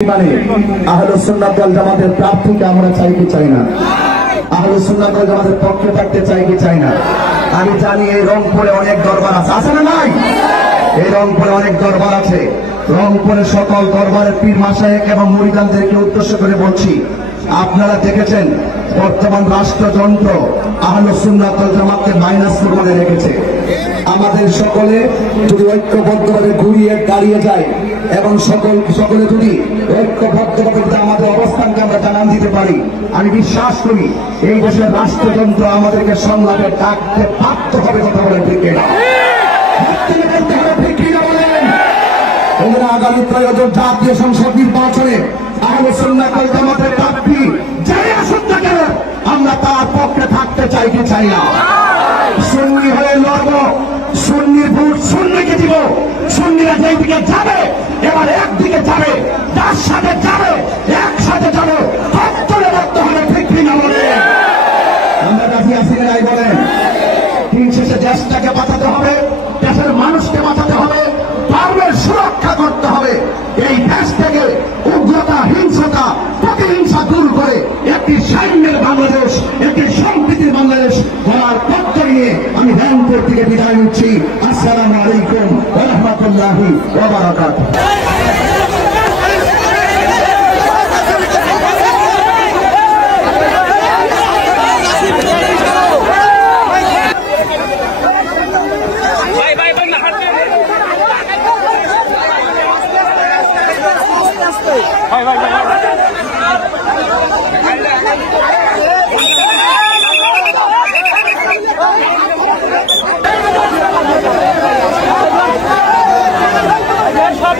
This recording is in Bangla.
আহলুস সুন্নাত ওয়াল জামাতের প্রার্থীকে আমরা চাই কি চাই না? আহলুস সুন্নাত ওয়াল জামাতের পক্ষে থাকতে চাই কি চাই না? আমি জানি এই রংপুরে অনেক দরবার আছে, আছে না নাই? এই রংপুরে অনেক দরবার আছে। রংপুরে সকল দরবারের পীর মাশায়েখ এবং মুরিদানদেরকে উদ্দেশ্য করে বলছি, আপনারা দেখেছেন বর্তমান রাষ্ট্রযন্ত্র আহলুস সুন্নাত ওয়াল জামাতকে মাইনাস করে রেখেছে। আমাদের সকলে যদি ঐক্যবদ্ধভাবে ঘুরিয়ে দাঁড়িয়ে যায় এবং সকলে যদি ঐক্যবদ্ধভাবে আমাদের অবস্থানকে আমরা জানান দিতে পারি, আমি বিশ্বাস করি এই দেশের রাষ্ট্রযন্ত্র আমাদেরকে সংলাপে ডাকতে বাধ্য হবে। কথা বলেন ঠিক কিনা? আগামী ত্রয়োদশ জাতীয় সংসদ নির্বাচনে আহলুস সুন্নাত ওয়াল জামাতের প্রার্থী যাই আসুক না কেন, আমরা তার পক্ষে থাকতে চাই কি চাই না? সুন্নি হয়ে লড়ব, সুন্নি ভোট সুন্নিকে দিব। সুন্নিরা যেই দিকে যাবে এবার একদিকে যাবে, তার সাথে যাবে, একসাথে যাবে, পত্তরে রাখতে হবে। ঠিক কিনা বলে আমরা রাজি আছি না? বলেন দিন শেষে দেশটাকে বাঁচাতে হবে, দেশের মানুষকে বাঁচাতে হবে, ধর্মের সুরক্ষা করতে হবে। এই দেশ থেকে উগ্রতা, হিংসতা, প্রতিহিংসা দূর করে একটি সাম্যের বাংলাদেশ, একটি সম্প্রীতির বাংলাদেশ গড়ার পক্ষে নিয়ে আমি রংপুর থেকে বিদায় নিচ্ছি। আসসালামু আলাইকুম ওয়া রাহমাতুল্লাহি ওয়া বারাকাতুহু। সব